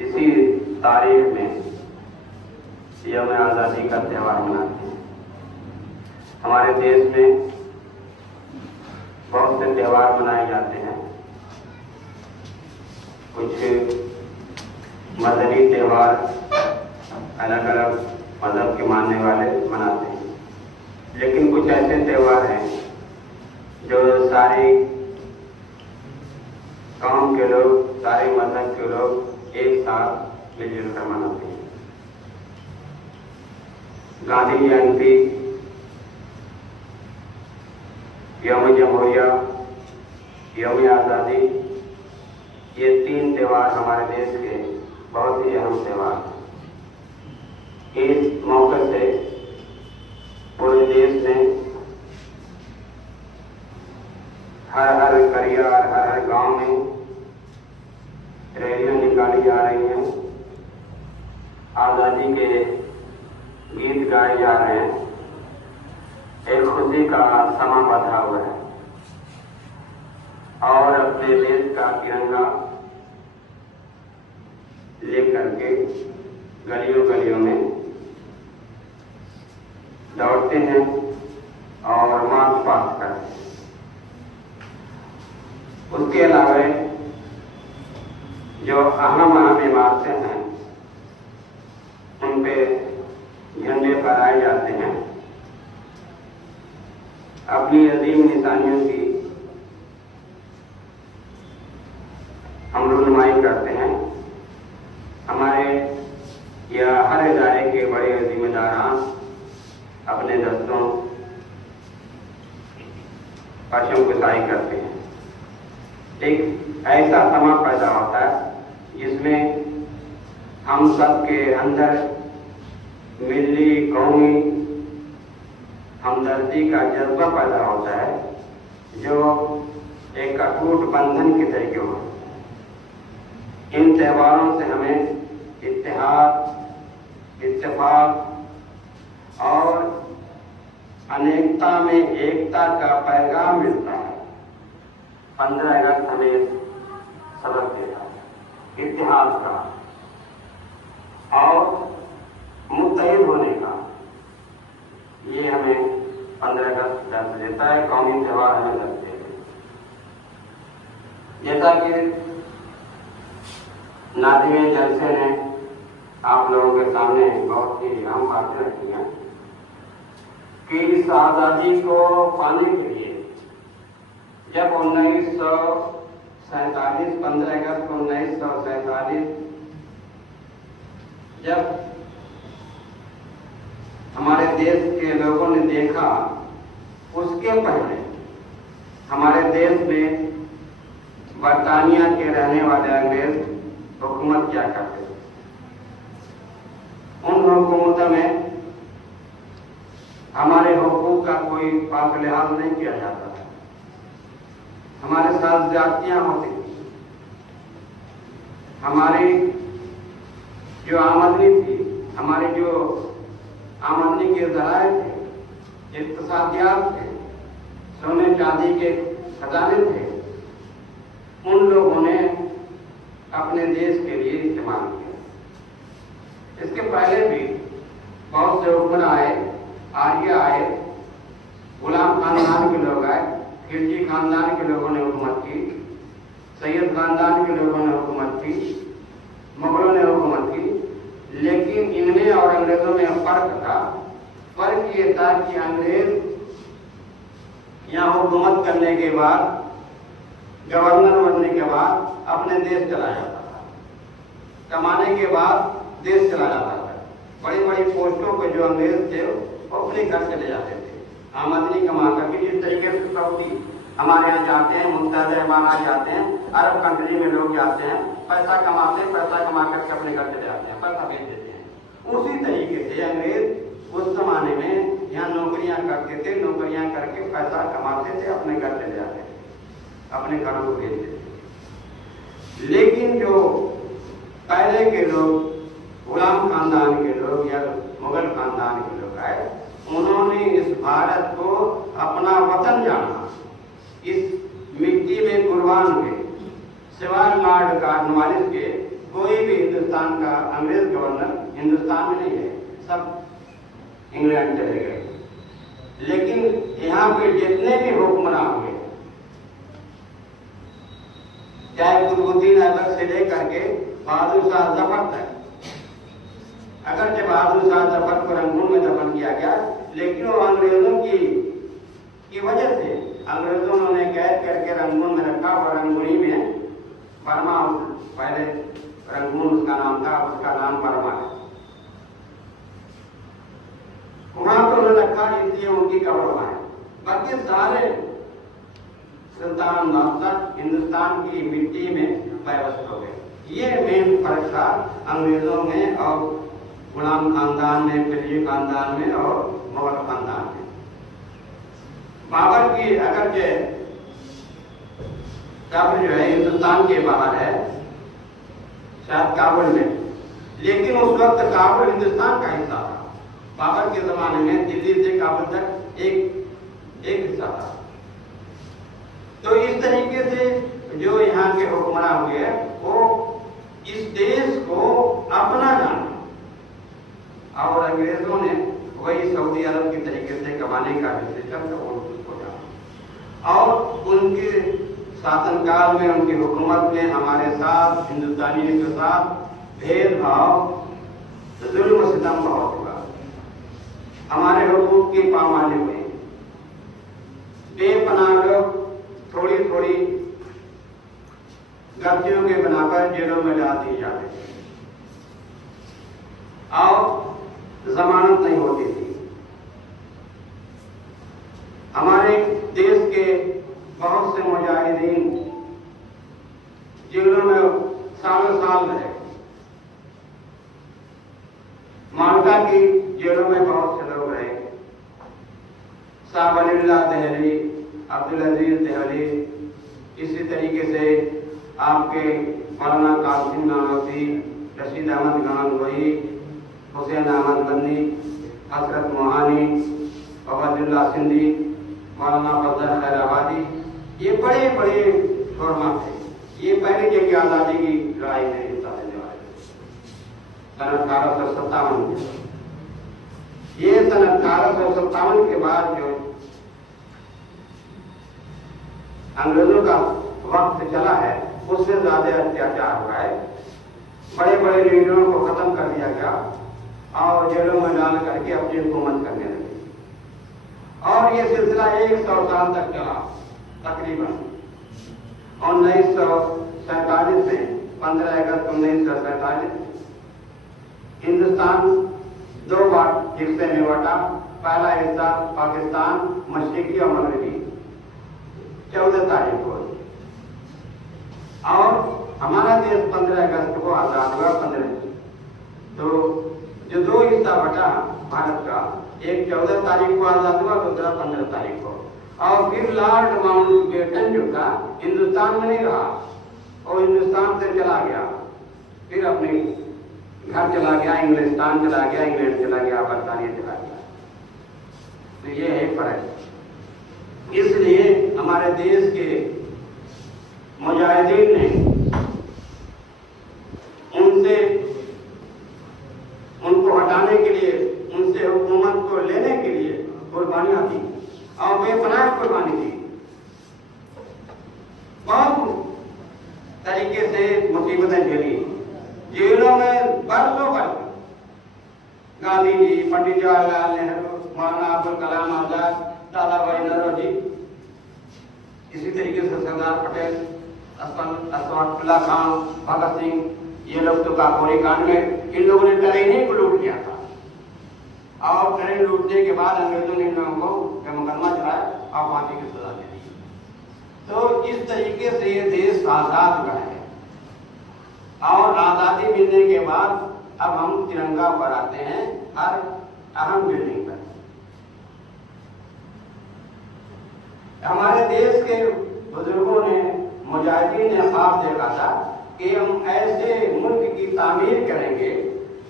इसी तारीख में यौम आज़ादी का त्यौहार मनाते हैं। हमारे देश में बहुत से त्यौहार मनाए जाते हैं। कुछ मजहबी त्यौहार अलग अलग मजहब के मानने वाले मनाते हैं, लेकिन कुछ ऐसे त्यौहार हैं जो सारी कौम के लोग, सारे मजहब के लोग एक साथ मिलजुल कर मनाते हैं। गांधी जयंती, यौम जमहूरिया, यौम आज़ादी, ये 3 त्यौहार हमारे देश के बहुत ही अहम त्यौहार हैं। इस मौके से पूरे देश में हर करिया और हर गांव में रैलियां निकाली जा रही हैं, आज़ादी के गीत गाए जा रहे हैं, एक खुशी का समा बंधा हुआ है और अपने देश का तिरंगा लेकर के गलियों गलियों में दौड़ते हैं और मार्च पास करते हैं। उसके अलावा जो अहम इमारतें हैं उन पे झंडे फहराए जाते हैं। अपनी अजीम निशानियों की हम रुनुमाई करते हैं। हमारे या हर इदारे के बड़े जिम्मेदारान अपने दस्तों परचम कुशाई करते हैं। एक ऐसा समा पैदा होता है जिसमें हम सब के अंदर मिली कौमी हमदर्दी का जज्बा पैदा होता है, जो एक अटूट बंधन के तरीके हो। इन त्योहारों से हमें इत्तेहाद, इत्तेफाक और अनेकता में एकता का पैगाम मिलता है। 15 अगस्त हमें सबक देता है इतिहास का और मुत्तहिद होने का। ये हमें 15 अगस्त दर्ज देता है, कौमी त्यौहार हमें दर्ज देते हैं। जैसा कि नादिमे जलसे ने आप लोगों के सामने बहुत ही अहम बातें रखी हैं कि इस आज़ादी को पाने के लिए जब 1947 15 अगस्त 1947 जब हमारे देश के लोगों ने देखा, उसके पहले हमारे देश में बरतानिया के रहने वाले अंग्रेज हुकूमत क्या करते थे। उन हुकूमतों में हमारे हुकूक का कोई पाक लिहाज नहीं किया जाता था। हमारे साथ जातियां होती थी। हमारी जो आमदनी थी, हमारे जो आमदनी के जराए थे, इक्तिसादियात थे, सोने चांदी के खजाने थे, उन लोगों ने अपने देश के लिए इस्तेमाल किया। इसके पहले भी बहुत से हुक्मरान आए, आर्य आए, गुलाम खानदान के लोग आए, खिलजी खानदान के लोगों ने हुकूमत की, सैयद खानदान के लोगों ने हुकूमत की, मुगलों ने हुकूमत की, लेकिन इनमें और अंग्रेजों में फर्क था। फर्क ये था कि अंग्रेज यहाँ हुकूमत करने के बाद, गवर्नर बनने के बाद अपने देश चला जाता था, कमाने के बाद देश चला जाता था। बड़ी बड़ी पोस्टों पे जो अंग्रेज थे वो अपने घर चले जाते थे आमदनी कमा करके। जिस तरीके से सऊदी हमारे यहाँ जाते हैं, मुत्तहदा इमारात जाते हैं, अरब कंट्री में लोग जाते हैं, पैसा कमाते हैं, पैसा कमा करके अपने घर चले जाते हैं, पैसा भेज देते हैं। उसी तरीके से अंग्रेज उस जमाने में यहाँ नौकरियां करते थे, नौकरियां करके पैसा कमाते थे, अपने घर चले जाते थे, अपने घरों को भेज देते थे। लेकिन जो पहले के लोग, गुलाम खानदान के लोग या मुगल खानदान के लोग आए, उन्होंने इस भारत को अपना वतन जाना, इस मिट्टी में कुर्बान हुए, सिवाय लॉर्ड कॉर्नवालिस के कोई भी हिंदुस्तान का अंग्रेज गवर्नर हिंदुस्तान में नहीं है, सब इंग्लैंड चले गए। लेकिन यहाँ पे जितने भी हुक्मरान हुए, चाहे कुतुबुद्दीन ऐबक से लेकर के बहादुर शाह जफर तक, अगरचे बहादुर शाह जफर को रंगून में दफन किया गया, लेकिन वो अंग्रेजों की वजह से अंग्रेजों ने कैद करके रंगून में रखा और रंगूनी में बर्मा, पहले रंगून उसका नाम था, उसका नाम बर्मा है, वहां पर उन्होंने रखा, इसलिए उनकी कब्र वहां है। बाकी सारे सुल्तान बादशाह हिंदुस्तान की मिट्टी में व्यवस्थित हो गए। ये मेन फर्क था अंग्रेजों में और गुलाम खानदान में, खिलजी खानदान में और मुगल खानदान में। बाबर की अगरचे कब्र जो है हिंदुस्तान के बाहर है, शायद काबुल में, लेकिन उस वक्त काबुल हिंदुस्तान का हिस्सा था। बाबर के जमाने में दिल्ली से काबुल तक एक हिस्सा था। तो इस तरीके से जो यहाँ के हुक्मरान हुए वो इस देश को अपना जाना, और अंग्रेजों ने वही सऊदी अरब की तरीके से कमाने का भी सिस्टम था, उसको जाना। और उनके शासनकाल में, उनकी हुकूमत में हमारे साथ, हिंदुस्तानियों के साथ भेदभाव, जुल्म सितम बहुत हुआ, हमारे हुकूक की पामाली हुई, बेपनाह लोग थोड़ी थोड़ी गलतियों के बना पर जेलों में डाल दिए जाते थे और जमानत नहीं होती थी। हमारे देश के बहुत से मुजाहिदीन जेलों में सालों साल रहे। मालटा की जेलों में बहुत से लोग रहे, शाह वलीउल्लाह दहली, अब्दुल अजीज दहली, इसी तरीके से आपके मौलाना कासिम नानोती, रशीद अहमद गानगोई, हुसैन अहमद बन्नी, हजरत मोहानी, अब्दुल्ला सिंधी, मौलाना फजल खैराबादी, ये बड़े बड़े शोरमा थे। ये पहली जंग आज़ादी की लड़ाई में हिस्सा लेने वाले सन 1857 में। ये सन 1857 के बाद जो अंग्रेजों का वक्त चला है, उससे ज्यादा अत्याचार हुआ है। बड़े बड़े लीडरों को खत्म कर दिया गया और जेलों में डाल करके अपनी हुकूमत करने लगे। और ये सिलसिला 100 साल तक चला तकरीबन। 1947 में 15 अगस्त 1947 हिंदुस्तान 2 हिस्से में बटा। पहला हिस्सा पाकिस्तान मशरिकी और मगरबी, 14 तारीख को, और हमारा देश 15 अगस्त को आजाद हुआ। 15 तो जो 2 हिस्सा बटा भारत का, एक 14 तारीख को आजाद हुआ, दूसरा 15 तारीख को। और फिर लॉर्ड माउंटबेटन जो था हिंदुस्तान में नहीं रहा, और हिंदुस्तान से चला गया, फिर अपने घर चला गया, इंग्लिस्तान चला गया, इंग्लैंड चला गया, बरतानिया चला गया। तो ये है फर्क। इसलिए हमारे देश के मुजाहिदीन ने उनको हटाने के लिए, उनसे हुकूमत को लेने के लिए कुर्बानियां दी और बेपनाह कुर्बानी दी। बहुत तरीके से मुसीबतें झेली, जेलों में बरसों बरस। गांधी जी, पंडित जवाहरलाल नेहरू, मौलाना अब्दुल कलाम आजाद, दादा भाई नौरोजी, इसी तरीके से सरदार पटेल, अशफाकुल्लाह खान, भगत सिंह, ये लोग तो काकोरी कांड में इन लोगों ने ट्रेन ही को लूट किया था। और ट्रेन लूटने के बाद अंग्रेजों ने इन लोगों को मुकदमा चलाया और फांसी की सजा दे दी। तो इस तरीके से ये देश आजाद हुआ है। और आजादी मिलने के बाद अब हम तिरंगा पर आते हैं हर अहम बिल्डिंग पर। हमारे देश के बुजुर्गों ने, मुजाहिदीन ने ख्वाब देखा था कि हम ऐसे मुल्क की तामीर करेंगे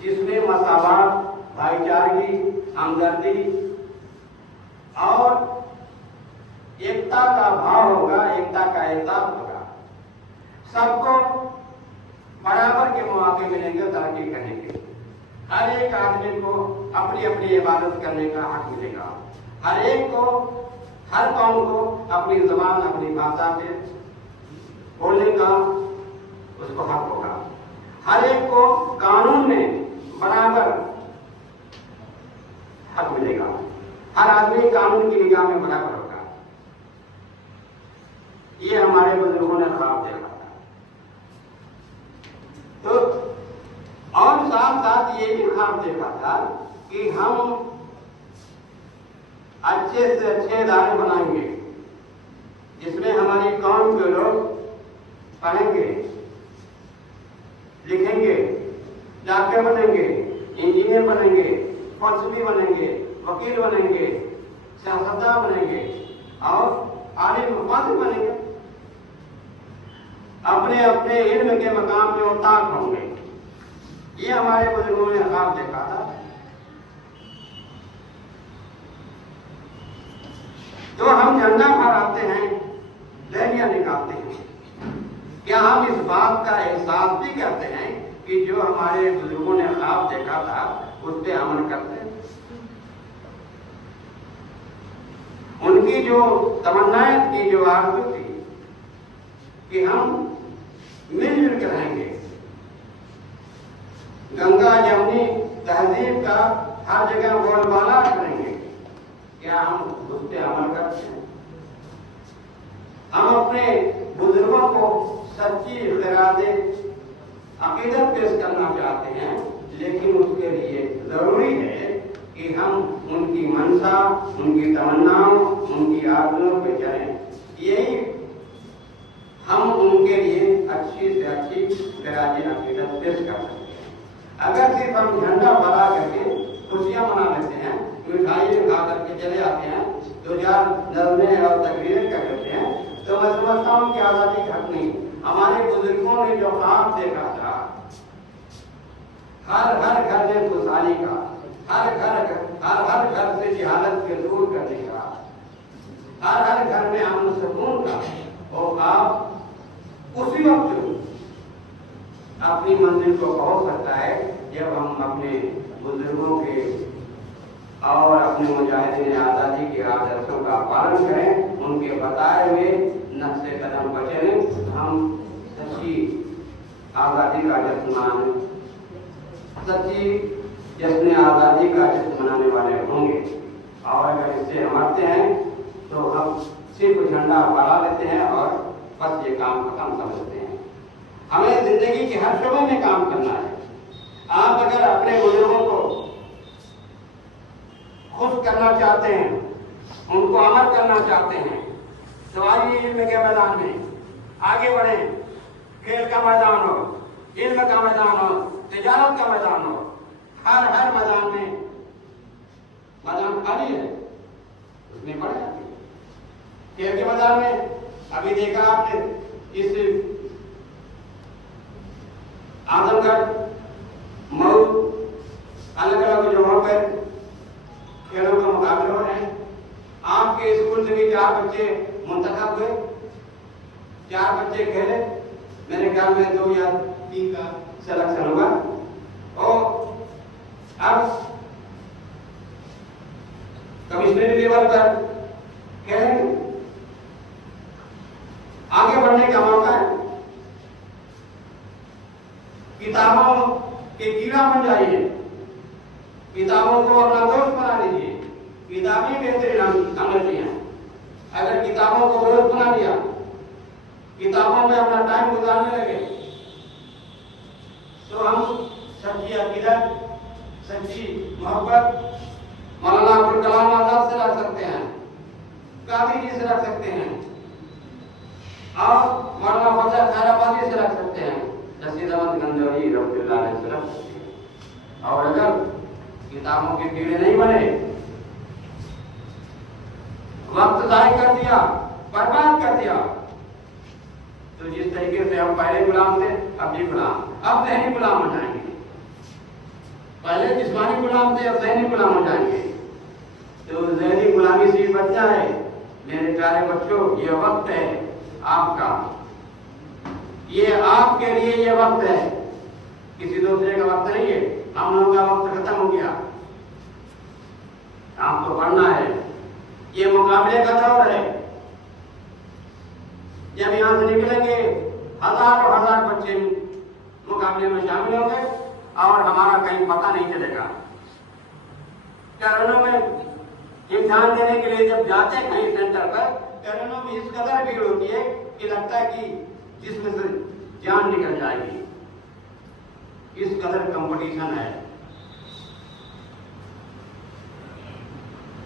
जिसमें मसावात, भाईचारगी, हमदर्दी और एकता का भाव होगा, एकता का एहसास होगा। सबको बराबर के मौके मिलेंगे तरक्की करने के। हर एक आदमी को अपनी अपनी इबादत करने का हक मिलेगा। हर एक को, हर कौम को अपनी जुबान, अपनी भाषा से बोलने का उसको हक होगा। हर एक को कानून में बराबर हक मिलेगा। हर आदमी कानून की निगाह में बराबर होगा। ये हमारे बुजुर्गों ने ख्वाब देखा था। तो और साथ साथ ये भी ख्वाब देखा था कि हम अच्छे से अच्छे इदारे बनाएंगे जिसमें हमारी कौम के लोग पढ़ेंगे, लिखेंगे, डॉक्टर बनेंगे, इंजीनियर बनेंगे, फौजी बनेंगे, वकील बनेंगे, सियासतदान बनेंगे और आलिम मुफासिर बनेंगे। अपने अपने इल्म के मकाम में उतार होंगे। ये हमारे बुजुर्गों ने ख्वाब देखा था। जो हम झंडा फहराते हैं, रैलियां निकालते हैं, क्या हम इस बात का एहसास भी करते हैं कि जो हमारे बुजुर्गों ने ख्वाब देखा था उस पर अमल करते हैं? उनकी जो तमन्नाएं थी, जो आरज़ू थी कि हम मिलजुल कर रहेंगे, गंगा जमुनी तहजीब का हर जगह बोलबाला करेंगे, क्या हम उस पर अमल करते हैं? हम अपने बुजुर्गों को सच्ची इरादे अकीदत पेश करना चाहते हैं, लेकिन उसके लिए जरूरी है कि हम उनकी मंशा, उनकी तमन्नाओं, उनकी आरज़ुओं पे चलें। यही हम उनके लिए अच्छी से अच्छी इरादे अकीदत पेश कर सकते हैं। अगर सिर्फ हम झंडा फहरा करके खुशियां मना लेते हैं, मिठाई खा करके चले आते हैं, 2000 नज़में और तकरीरें कर लेते हैं, तो मैं समझता हूँ कि आज़ादी का हक नहीं। हमारे बुजुर्गों ने जो ख्वाब देखा था, हर हर घर में खुशहाली का, हर घर से जहालत के दूर करने का, हर घर में अमन सुकून का, वो ख्वाब उसी वक्त अपनी मंजिल को पहुंच सकता है जब हम अपने बुजुर्गों के और अपने मुजाहिदीन आज़ादी के आदर्शों का पालन करें, उनके बताए हुए नक्शे कदम पर चलें। हम सच्ची आज़ादी का जश्न मनाने, सच्ची जश्न आज़ादी का जश्न मनाने वाले होंगे। और अगर इससे हटते हैं तो हम सिर्फ झंडा फहरा लेते हैं और बस ये काम खत्म समझते हैं। हमें जिंदगी के हर शोबे में काम करना है। आप अगर अपने बुजुर्गों को खुश करना चाहते हैं, उनको अमर करना चाहते हैं, तो आइए इल्म के मैदान में आगे बढ़े। खेल का मैदान हो, इल्म का मैदान हो, तिजारत का मैदान हो, हर मैदान में मैदान खाली है, उसमें बढ़ जाती है। खेल के मैदान में अभी देखा आपने, इस आजमगढ़, मऊ, अलग अलग जगहों पर खेलों का मुकाबले हो रहे हैं। आपके स्कूल से भी 4 बच्चे मुंतखब हुए, 4 बच्चे खेले, मेरे ख्याल में 2 या 3 का सिलेक्शन हुआ। और अब कमिश्नरी लेवल पर खेलेंगे, आगे बढ़ने का मौका है। किताबों के कीड़ा बन जाइए, किताबों को अपना दोस्त बना लीजिए। किताबें बेहतरीन समझती हैं। अगर किताबों को दोस्त बना लिया, किताबों में अपना टाइम गुजारने लगे, तो हम सच्ची अकीदत, सच्ची मोहब्बत मौलाना अबुल कलाम आजाद से रख सकते हैं, काजी जी से रख सकते हैं, और मौलाना फजल खैराबादी से रख सकते हैं, रशीद अहमद गंजौहरी रहमतुल्लाह से रख सकते हैं। और अगर किताबों के कीड़े नहीं बने, वक्त जाया कर दिया, बर्बाद कर दिया, तो जिस तरीके से हम पहले गुलाम थे, अब भी गुलाम, अब ज़हनी गुलाम हो जाएंगे। पहले जिस्मानी गुलाम थे, अब ज़हनी गुलाम हो जाएंगे। तो ज़हनी गुलामी से बचना है। मेरे प्यारे बच्चों, ये वक्त है आपका, ये आपके लिए ये वक्त है, किसी दूसरे का वक्त नहीं है। हम लोगों का वक्त खत्म हो गया, आपको पढ़ना है। ये मुकाबले का दौर है। जब यहां से निकलेंगे हजारों हजार बच्चे मुकाबले में शामिल होंगे और हमारा कहीं पता नहीं चलेगा। कैरनों में इम्तिहान देने के लिए जब जाते हैं कहीं सेंटर पर, कैरनों में इस कदर भीड़ होती है कि लगता है कि जिसमें से जान निकल जाएगी, इस कदर कंपटीशन है।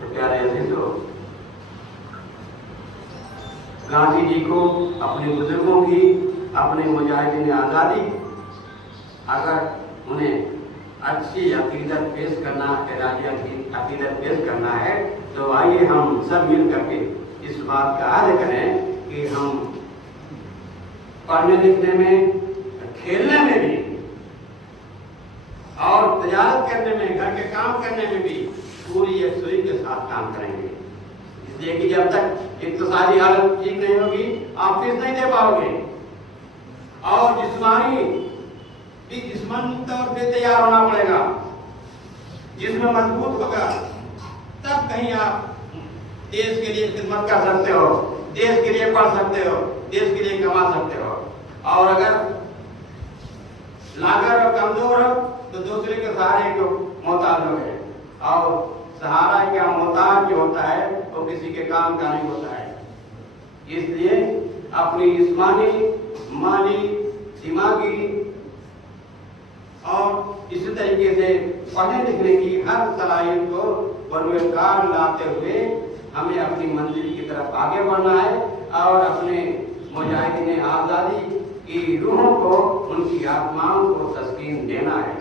तो प्यारे अजीजों, गांधी जी को अपने बुजुर्गों की, अपने मुजाहिदीन आज़ादी, अगर उन्हें अच्छी अकीदत पेश करना, अकीदत पेश करना है, तो आइए हम सब मिल करके इस बात का आदर करें कि हम पढ़ने लिखने में, खेलने में भी और तजारत करने में, घर के काम करने में भी पूरी यकसुई के साथ काम करेंगे। इसलिए कि जब तक इक्तिसादी हालत ठीक नहीं होगी, आप फीस नहीं दे पाओगे और जिस्मानी तौर पे तैयार होना पड़ेगा। जिसमें मजबूत होगा तब कहीं आप देश के लिए खिदमत कर सकते हो, देश के लिए पढ़ सकते हो, देश के लिए कमा सकते हो। और अगर लागर और कमजोर हो तो दूसरे के सहारे को मोहताज हो गए, और सहारा क्या मोहताज जो होता है वो किसी के काम का नहीं होता है। इसलिए अपनी जिस्मानी, माली, दिमागी और इसी तरीके से पढ़ने लिखने की हर सलाहियत को बरकरार लाते हुए हमें अपनी मंजिल की तरफ आगे बढ़ना है और अपने मुजाहिदीन आज़ादी की रूहों को, उनकी आत्माओं को तस्कीन देना है।